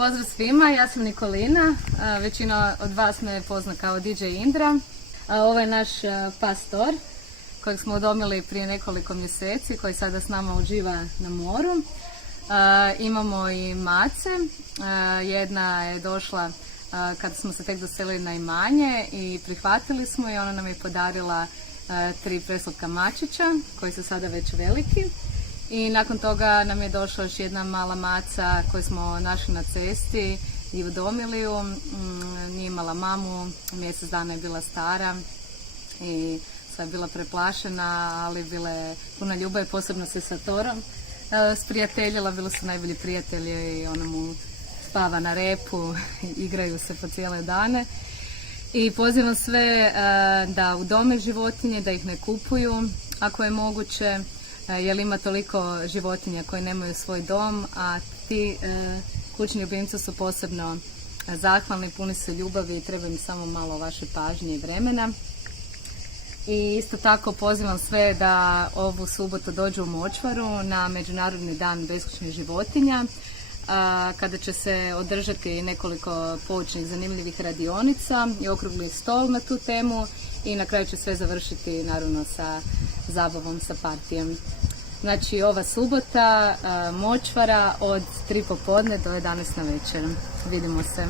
Pozdrav svima, ja sam Nikolina, većina od vas me pozna kao DJ Indra. Ovo je naš pastor kojeg smo udomili prije nekoliko mjeseci, koji sada s nama uživa na moru. Imamo i mace, jedna je došla kada smo se tek doselili na imanje i prihvatili smo i ona nam je podarila 3 preslatka mačića koji su sada već veliki. I nakon toga nam je došla još jedna mala maca koju smo našli na cesti i udomili ju. Nije imala mamu, mjesec dana je bila stara i sva je bila preplašena, ali bila je puna ljubavi, posebno se sa Torom sprijateljila, bili su najbolji prijatelji i ona mu spava na repu, igraju se po cijele dane. I pozivam sve da udome životinje, da ih ne kupuju ako je moguće, jer ima toliko životinja koje nemaju svoj dom, a ti kućni ljubimci su posebno zahvalni, puni su ljubavi i treba im samo malo vaše pažnje i vremena. I isto tako pozivam sve da ovu subotu dođu u Močvaru na Međunarodni dan beskućnih životinja, kada će se održati nekoliko poučnih zanimljivih radionica i okrugli stol na tu temu i na kraju će sve završiti naravno sa zabavom, sa partijem. Znači ova subota Močvara od 3 popodne do 11 na večer. Vidimo se.